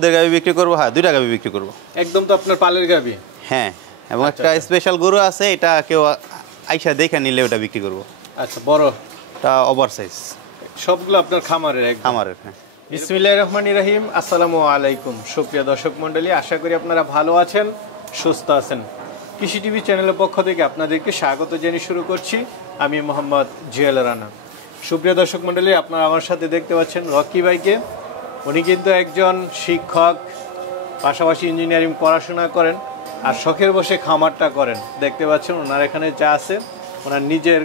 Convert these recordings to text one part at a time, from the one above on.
দুধের গাভী বিক্রি করবো, হ্যাঁ দুইটা গাভী বিক্রি করবো। একদম তো আপনার পালের গাভী? হ্যাঁ, এবং একটা স্পেশাল গরু আছে, এটা কেউ আইসা দেখে নিলে ওটা বিক্রি করবো। আচ্ছা, বড় এটা ওভার সাইজ। সবগুলো আপনার খামারের? খামারের, হ্যাঁ। বিসমিল্লাহির রহমানির রহিম। আসসালামু আলাইকুম সুপ্রিয় দর্শক মণ্ডলী, আশা করি আপনারা ভালো আছেন, সুস্থ আছেন। কৃষি টিভি চ্যানেলের পক্ষ থেকে আপনাদেরকে স্বাগত জানিয়ে শুরু করছি আমি মোহাম্মদ জুয়েল রানা। সুপ্রিয় দর্শক মণ্ডলী, আপনারা আমার সাথে দেখতে পাচ্ছেন রকি ভাইকে। উনি কিন্তু একজন শিক্ষক, পাশাপাশি ইঞ্জিনিয়ারিং পড়াশোনা করেন আর শখের বসে খামারটা করেন। দেখতে পাচ্ছেন ওনার এখানে যা আছে ওনার নিজের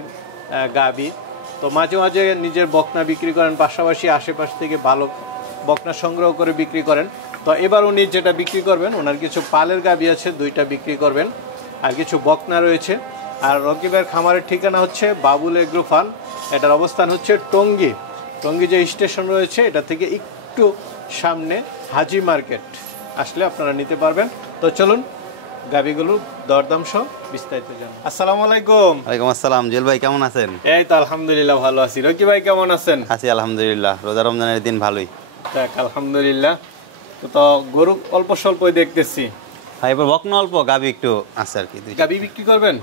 গাভী, তো মাঝে মাঝে নিজের বকনা বিক্রি করেন, পাশাপাশি আশেপাশ থেকে ভালো বকনা সংগ্রহ করে বিক্রি করেন। তো এবার উনি যেটা বিক্রি করবেন, ওনার কিছু পালের গাভী আছে, দুইটা বিক্রি করবেন, আর কিছু বকনা রয়েছে। আর রকি ভাইয়ের খামারের ঠিকানা হচ্ছে বাবুল এগ্রো ফার্ম। এটার অবস্থান হচ্ছে টঙ্গী। টঙ্গী যে স্টেশন রয়েছে এটা থেকে একটু সামনে হাজি মার্কেট আসলে আপনারা নিতে পারবেন। তো চলুন গাভীগুলো দরদাম সহ বিস্তারিত জানুন। আসসালামু আলাইকুম। ওয়ালাইকুম আসসালাম। জুয়েল ভাই কেমন আছেন? এই তো আলহামদুলিল্লাহ ভালো আছি। রকি ভাই কেমন আছেন? আছি আলহামদুলিল্লাহ, রোজা রমজানের দিন ভালোই। দেখ আলহামদুলিল্লাহ। তো গরু অল্প স্বল্পই দেখতেছি। হ্যাঁ, এবার বকনা অল্প, গাভী একটু আছে আর কি। গাভী বিক্রি করবেন?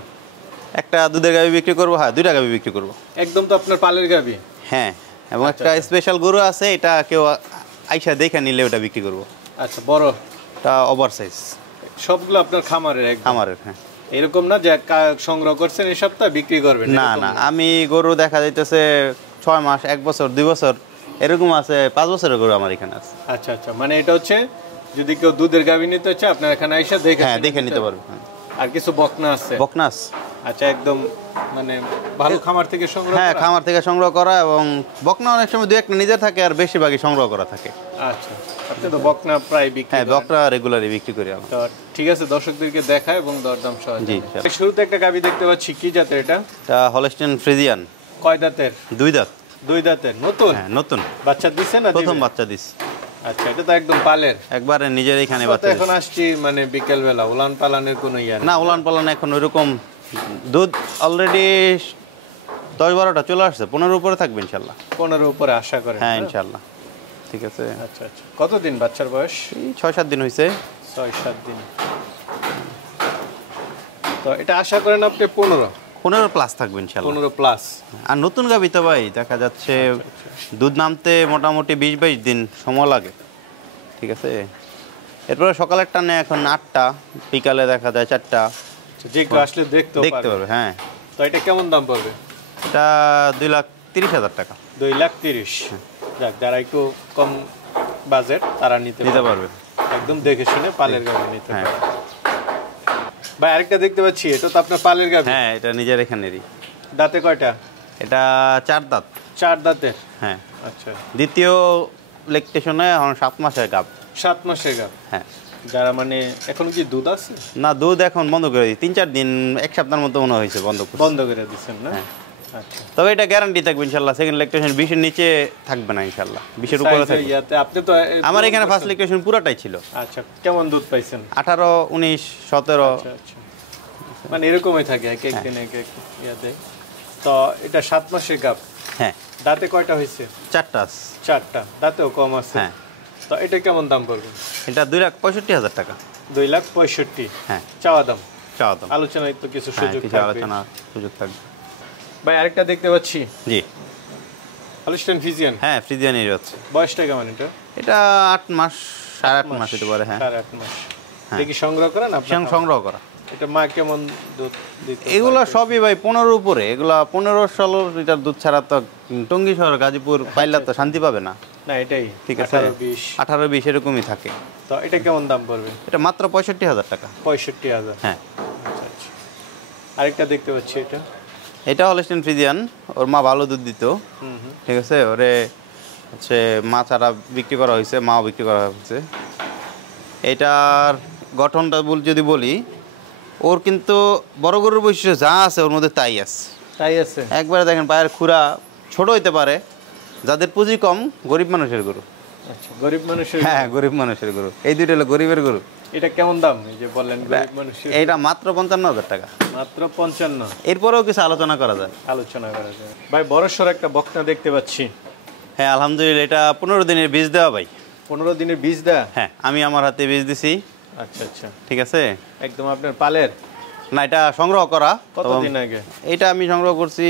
একটা দুধের গাভী বিক্রি করবো, হ্যাঁ দুইটা গাভী বিক্রি করবো। একদম তো আপনার পালের গাভী? হ্যাঁ, এবং একটা স্পেশাল গরু আছে, এটা কেউ আইসা দেখে নিলে ওটা বিক্রি করবো। আচ্ছা, বড়? এটা ওভার সাইজ। সবগুলো আপনার খামারের? খামারের, হ্যাঁ। এরকম না যে সংগ্রহ করছেন এই সপ্তাহে বিক্রি করবেন? না না, আমি গরু দেখা যাইতেছে 6 মাস, 1 বছর, 2 বছর এরকম আছে, 5 বছরের গরু আমার এখানে আছে। আচ্ছা আচ্ছা, মানে এটা হচ্ছে যদি কেউ দুধের গাভী নিতে চায় আপনার এখানে আইসা দেখে? হ্যাঁ, দেখে নিতে পারবে। আর কিছু বকনা আছে? বকনা আছে। আচ্ছা, একদম মানে ভালো খামার থেকে সংগ্রহ? হ্যাঁ, খামার থেকে সংগ্রহ করা, এবং বকনা অনেক সময় দুই একটা নিজের থাকে আর বেশিরভাগই সংগ্রহ করা থাকে। আচ্ছা, আপনি তো বকনা প্রায় বিক্রি? হ্যাঁ, বকনা রেগুলারই বিক্রি করি আমি। তো ঠিক আছে, দর্শকদেরকে দেখায় এবং দরদাম সহ। জি। শুরুতে একটা গাভী দেখতে পাচ্ছি, কি জাতের এটা? এটা হলস্টাইন ফ্রিজিয়ান। কয় দাঁতের? 2 দাঁত। 2 দাঁতের? নতুন? হ্যাঁ, নতুন। বাচ্চা দিছে না? প্রথম বাচ্চা দিছে। আচ্ছা, এটা তো একদম পালের? একবারে নিজের এখানে বাচ্চা। এখন আসছি মানে বিকেল বেলা, উলান পালানের কোনো ইয়া না? উলান পালান এখন ওইরকম দুধ অলরেডি 10-12টা চলে আসছে, 15 উপরে থাকবে ইনশাল্লাহ। 15 উপরে আশা করেন? হ্যাঁ ইনশাল্লাহ। ঠিক আছে। আচ্ছা আচ্ছা, কতদিন বাচ্চার বয়স? 6-7 দিন হয়েছে। 6-7 দিন। তো এটা আশা করেন আপনি 15 প্লাস থাকবে ইনশাল্লাহ। 15 প্লাস। আর নতুন গাভী তো ভাই দেখা যাচ্ছে দুধ নামতে মোটামুটি 20-22 দিন সময় লাগে। ঠিক আছে। এরপরে সকালের টানে এখন 8টা, বিকালে দেখা যায় 4টা। যে কেউ আসলে দেখতে পারবে। হ্যাঁ। তো এটা কেমন দাম পড়বে? এটা 2,30,000 টাকা। 2,30,000? যাক, যারা একটু কম বাজেট তারা নিতে পারবে, একদম দেখে শুনে পালের গাভী নিতে পারবে। ভাই আরেকটা দেখতে পাচ্ছি, এটা তো আপনার পালের গাভী? হ্যাঁ, এটা নিজের এখানেরই। দাঁতে কয়টা? এটা 4 দাঁত। 4 দাঁতের? হ্যাঁ। আচ্ছা, দ্বিতীয় ল্যাকটেশনে এখন 7 মাসের গাভ। 7 মাসের গাভ? হ্যাঁ। যারা মানে এখন কি দুধ আছে? না, দুধ এখন বন্ধ করে দিই, 3-4 দিন, 1 সপ্তাহের মতো মনে হয়েছে বন্ধ করে দিচ্ছেন না? আচ্ছা, তবে এটা গ্যারান্টি থাকবে ইনশাআল্লাহ। সেকেন্ড ল্যাকটেশন 20-এর নিচে থাকবে না ইনশাআল্লাহ, 20-এর উপরে থাকবে। আপনি তো আমার এখানে ফার্স্ট ল্যাকটেশন পুরাটাই ছিল। আচ্ছা, কেমন দুধ পাইছেন? 18, 19, 17। আচ্ছা, মানে এরকমই থাকে এক এক দিন এক এক ইয়াতে। তো এটা 7 মাসের গাভ? হ্যাঁ। দাঁতে কয়টা হয়েছে? 4টা। দাঁতেও কম আছে? হ্যাঁ। তো এটা কেমন দাম পড়বে? এটা 2,65,000 টাকা। 2,65,000? হ্যাঁ। চাওয়া দাম? আলোচনায় তো কিছু সুযোগ থাকবে। ভাই আরেকটা দেখতে পাচ্ছি। জি। Holstein Friesian? হ্যাঁ, ফ্রিজিয়ানই হচ্ছে। বয়সটা কেমন এটা? এটা 8 মাস, 8.5 মাস হতে পারে। হ্যাঁ, 8.5 মাস। দেখি সংগ্রহ করেন আপনি? সংগ্রহ করা। এটা মা কেমন দুধ দিতে? এগুলো সবই ভাই 15 উপরে। এগুলা 15-16 লিটার দুধ ছাড়া তো টঙ্গী শহর, গাজীপুর পাইলা তো শান্তি পাবে না। না, এটাই ঠিক আছে। 18-20 এরকমই থাকে। তো এটা কেমন দাম পড়বে? এটা মাত্র 65,000 টাকা। 65,000? হ্যাঁ। আচ্ছা। আরেকটা দেখতে পাচ্ছি, এটা হলস্টাইন ফ্রিজিয়ান। ওর মা ভালো দুধ দিত। ঠিক আছে। ওরে হচ্ছে মা ছাড়া বিক্রি করা হয়েছে, মাও বিক্রি করা হয়েছে। এটার গঠনটা যদি বলি, ওর কিন্তু বড় গরুর বৈশিষ্ট্য যা আছে ওর মধ্যে তাই আছে। একবারে দেখেন পায়ের খুরা ছোট হইতে পারে, যাদের পুঁজি কম, গরিব মানুষের গরু। আচ্ছা, গরিব মানুষের? হ্যাঁ, গরিব মানুষের গরু। এই দুইটা হলো গরিবের গরু। এটা কেমন দাম এই যে বললেন গরিব মানুষের? এটা মাত্র 55,000 টাকা। মাত্র 55? এরপরেও কিছু আলোচনা করা যায়। ভাই বড়সড় একটা বকনা দেখতে পাচ্ছি। হ্যাঁ, আলহামদুলিল্লাহ। এটা 15 দিনের বীজ দেওয়া ভাই। 15 দিনের বীজ দেয়া? হ্যাঁ, আমি আমার হাতে বীজ দিছি। আচ্ছা আচ্ছা, ঠিক আছে। একদম আপনার পালের? না, এটা সংগ্রহ করা। কতদিন আগে? এটা আমি সংগ্রহ করছি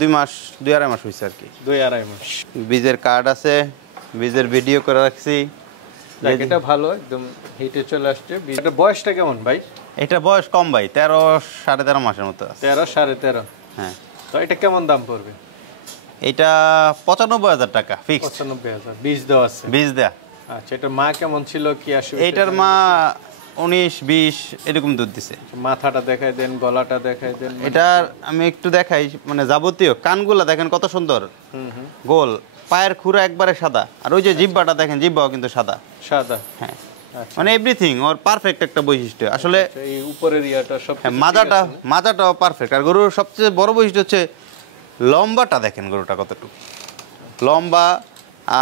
2 মাস, 2-2.5 মাস হয়েছে আর কি। 2-2.5 মাস। বীজের কার্ড আছে, বীজের ভিডিও করে রাখছি। এটা ভালো, একদম হিটে চলে আসছে। এটা বয়সটা কেমন ভাই? এটা বয়স কম ভাই, 13-13.5 মাসের মতো আছে। 13-13.5। হ্যাঁ। তো এটা কেমন দাম পড়বে? এটা 95,000 টাকা ফিক্সড। 95,000 বীজ দেওয়া আছে? বীজ দেয়া। আচ্ছা, এটার মা কেমন ছিল, কি আসবে? এটার মা 19-20 এরকম দুধ দিছে। মাথাটা দেখাই দেন, গলাটা দেখাই দেন। এটার আমি একটু দেখাই, মানে যাবতীয় কানগুলা দেখেন কত সুন্দর, গোল। পায়ের খুরা একবারে সাদা, আর ওই যে জিহ্বাটা দেখেন, জিহ্বাও কিন্তু সাদা সাদা। হ্যাঁ, মানে এভরিথিং ওর পারফেক্ট একটা বৈশিষ্ট্য আসলে। এই উপরের ইয়াটা সব মাজাটাও পারফেক্ট। আর গরুর সবচেয়ে বড় বৈশিষ্ট্য হচ্ছে লম্বাটা দেখেন, গরুটা কতটুকু লম্বা।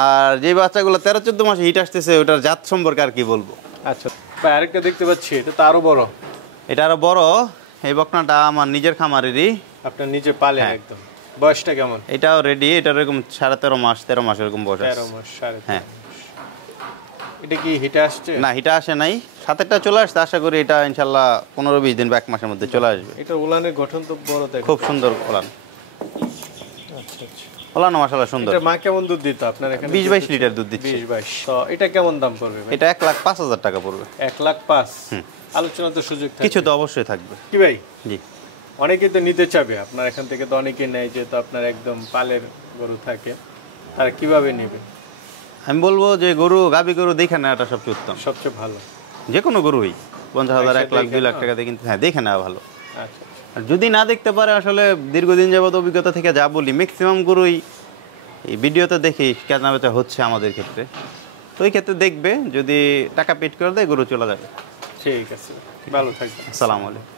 আর যে বাচ্চাগুলো 13-14 মাসে হিট আসতেছে, ওটার জাত সম্পর্কে আর কি বলবো। আচ্ছা, আরেকটা দেখতে পাচ্ছি, এটা তো আরো বড়। এটা আরো বড়। এই বকনাটা আমার নিজের খামারেরই। আপনার নিজে পালে? একদম। বয়সটা কেমন? এটাও রেডি। এটা এরকম 13.5 মাস, 13 মাস এরকম বয়স। 13 মাস, 13.5। হ্যাঁ। এটা কি হিটে আসছে? না, হিটা আসে নাই, সাথেরটা চলে আসছে। আশা করি এটা ইনশাল্লাহ 15-20 দিন বা 1 মাসের মধ্যে চলে আসবে। এটা উলানের গঠন তো বড়, তাই? খুব সুন্দর ওলান। আচ্ছা আচ্ছা, ওলানও মাশাআল্লাহ সুন্দর। এটা মা কেমন দুধ দিত আপনার এখানে? 20-22 লিটার দুধ দিচ্ছে। 20-22। তো এটা কেমন দাম পড়বে? এটা 1,05,000 টাকা পড়বে। 1,05,000। আলোচনা তো সুযোগ থাকবে? কিছু তো অবশ্যই থাকবে। কি ভাই? জি। অনেকেই তো নিতে চাবে আপনার এখান থেকে, তো অনেকেই নেয়, যেহেতু আপনার একদম পালের গরু থাকে, তারা কিভাবে নেবে? আমি বলবো যে গরু, গাবি গরু দেখে নেওয়াটা সবচেয়ে উত্তম, সবচেয়ে ভালো। যে কোনো গরুই 50,000, 1 লাখ, 2 লাখ টাকা দিয়ে কিন্তু হ্যাঁ দেখে নেওয়া ভালো। আচ্ছা, আর যদি না দেখতে পারে, আসলে দীর্ঘদিন যাবত অভিজ্ঞতা থেকে যা বলি, ম্যাক্সিমাম গরুই এই ভিডিওতে দেখি কেনাবেচা হচ্ছে আমাদের ক্ষেত্রে। তো ওই ক্ষেত্রে দেখবে, যদি টাকা পেড করে দেয় গরু চলে যাবে। ঠিক আছে, ভালো থাকবেন। আসসালামু আলাইকুম।